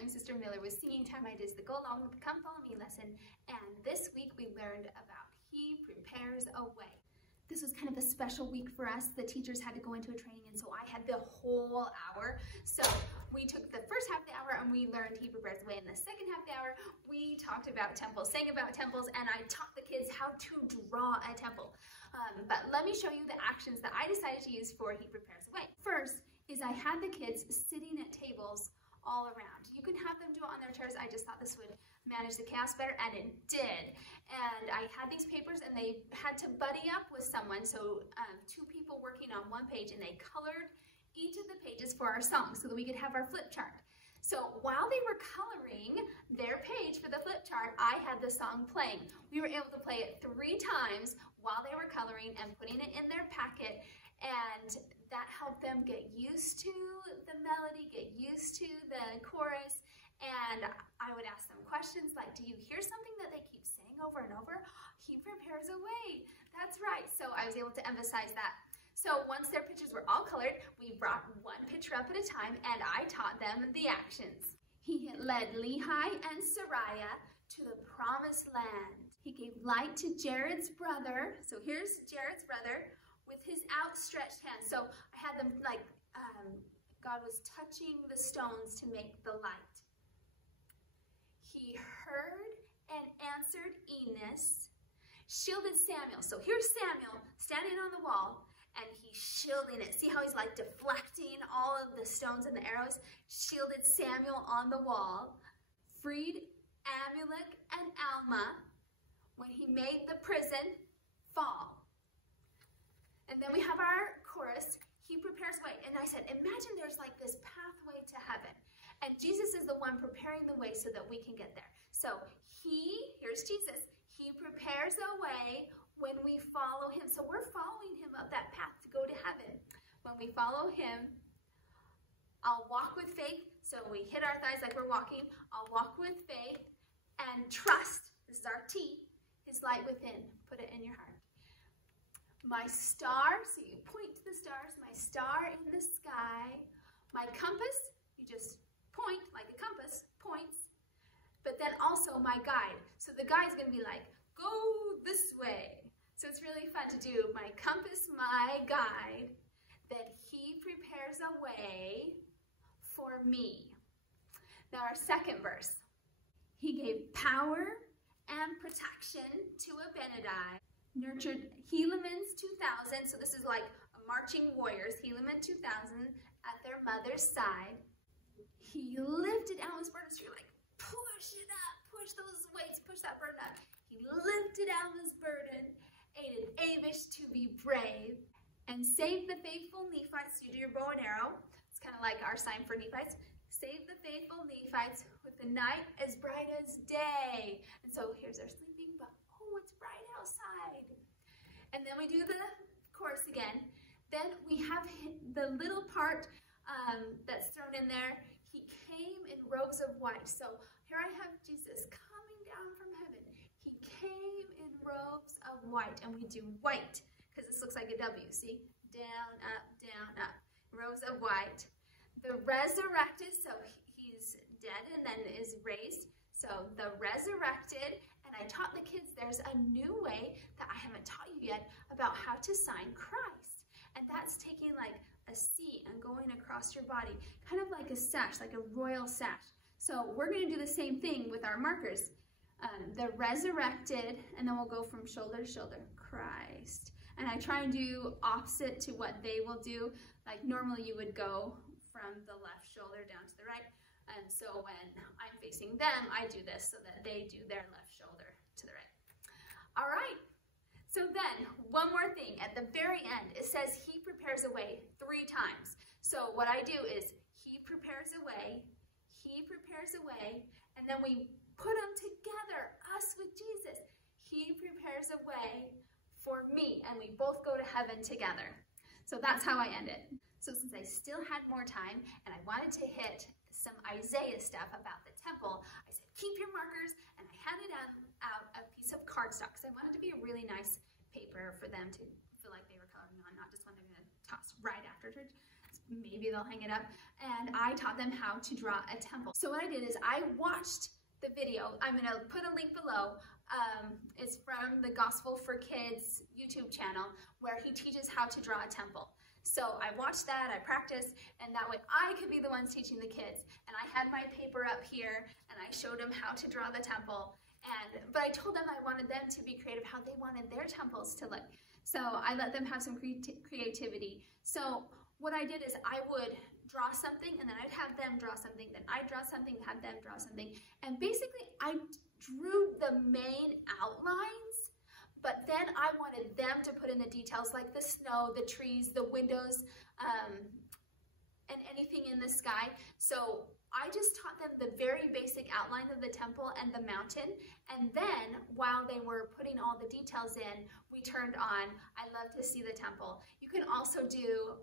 time, Sister Miller was singing time I did the Go Along with the Come Follow Me lesson, and this week we learned about He Prepares a Way. This was kind of a special week for us. The teachers had to go into a training, and so I had the whole hour. So we took the first half of the hour and we learned He Prepares a Way. In the second half of the hour, we talked about temples, sang about temples, and I taught the kids how to draw a temple. But let me show you the actions that I decided to use for He Prepares a Way. First is I had the kids sitting at tables all around. You can have them do it on their chairs. I just thought this would manage the chaos better, and it did. And I had these papers, and they had to buddy up with someone, so two people working on one page, and they colored each of the pages for our song so that we could have our flip chart. So while they were coloring their page for the flip chart, I had the song playing. We were able to play it 3 times while they were coloring and putting it in their packet, and that helped them get used to the melody, get used to the chorus, and I would ask them questions like, do you hear something that they keep saying over and over? He prepares a way. That's right. So I was able to emphasize that. So once their pictures were all colored, we brought one picture up at a time, and I taught them the actions. He led Lehi and Sariah to the promised land. He gave light to Jared's brother. So here's Jared's brother with his outstretched hand. So I had them like, God was touching the stones to make the light. He heard and answered Enos, shielded Samuel. So here's Samuel standing on the wall, and he's shielding it. See how he's like deflecting all of the stones and the arrows? Shielded Samuel on the wall, freed Amulek and Alma when he made the prison fall. And then we have our chorus, He Prepares a Way. And I said, imagine there's like this pathway to heaven. And Jesus is the one preparing the way so that we can get there. So here's Jesus. He prepares a way when we follow him. So we're following him up that path to go to heaven. When we follow him, I'll walk with faith. So we hit our thighs like we're walking. I'll walk with faith and trust. This is our T. His light within. Put it in your heart. My star, so you point to the stars. My star in the sky. My compass, you just point like a compass, points. But then also my guide. So the guide's going to be like, go this way. So it's really fun to do. My compass, my guide, that he prepares a way for me. Now our second verse. He gave power and protection to Abinadi, nurtured Helamans 2,000. So this is like a marching warriors, Helaman 2,000 at their mother's side. He lifted Alma's burden. So you're like, push it up, push those weights, push that burden up. He lifted Alma's burden, aided Abish to be brave, and saved the faithful Nephites. You do your bow and arrow. It's kind of like our sign for Nephites. Save the faithful Nephites with the night as bright as day. And so here's our sleeping, but oh, it's bright outside. And then we do the chorus again. Then we have the little part that's thrown in there. He came in robes of white. So here I have Jesus coming down from heaven. He came in robes of white. And we do white because this looks like a W. See? Down, up. Robes of white. The resurrected, so he's dead and then is raised. So the resurrected. And I taught the kids there's a new way that I haven't taught you yet about how to sign Christ. And that's taking like a C and going across your body, kind of like a sash, like a royal sash. So we're going to do the same thing with our markers. The resurrected, and then we'll go from shoulder to shoulder, Christ. And I try and do opposite to what they will do. Like normally you would go from the left shoulder down to the right. And so when I'm facing them, I do this so that they do their left shoulder to the right. All right. So then, one more thing. At the very end, it says he prepares a way 3 times. So what I do is he prepares a way, and then we put them together, us with Jesus. He prepares a way for me, and we both go to heaven together. So that's how I end it. So since I still had more time, and I wanted to hit some Isaiah stuff about the temple, I said, keep your markers, and I handed out a piece of cardstock because I wanted to be a really nice paper for them to feel like they were coloring on, not just one they're going to toss right after church. maybe they'll hang it up. And I taught them how to draw a temple. So what I did is I watched the video. I'm gonna put a link below. It's from the Gospel for Kids YouTube channel where he teaches how to draw a temple. So I watched that, I practiced, and that way I could be the ones teaching the kids. And I had my paper up here and I showed them how to draw the temple. But I told them I wanted them to be creative, how they wanted their temples to look. So I let them have some creativity. So what I did is I would draw something and then I'd have them draw something, then I'd draw something, have them draw something. And basically I drew the main outlines, but then I wanted them to put in the details like the snow, the trees, the windows, and anything in the sky. So I just taught them the very basic outline of the temple and the mountain. And then while they were putting all the details in, we turned on, I love to see the temple. You can also do,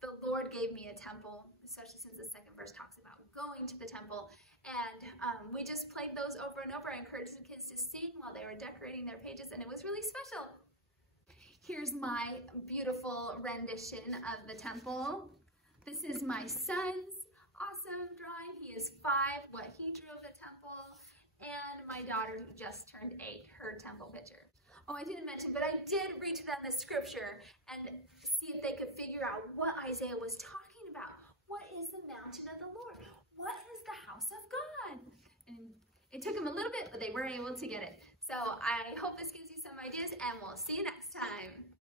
the Lord gave me a temple, especially since the second verse talks about going to the temple. And we just played those over and over. I encouraged the kids to sing while they were decorating their pages, and it was really special. Here's my beautiful rendition of the temple. This is my son's awesome drawing. He is 5, what he drew of the temple, and my daughter who just turned 8, her temple picture. Oh, I didn't mention, but I did read to them the scripture and see if they could figure out what Isaiah was talking about. What is the mountain of the Lord? What is the house of God? And it took them a little bit, but they were able to get it. So I hope this gives you some ideas, and we'll see you next time.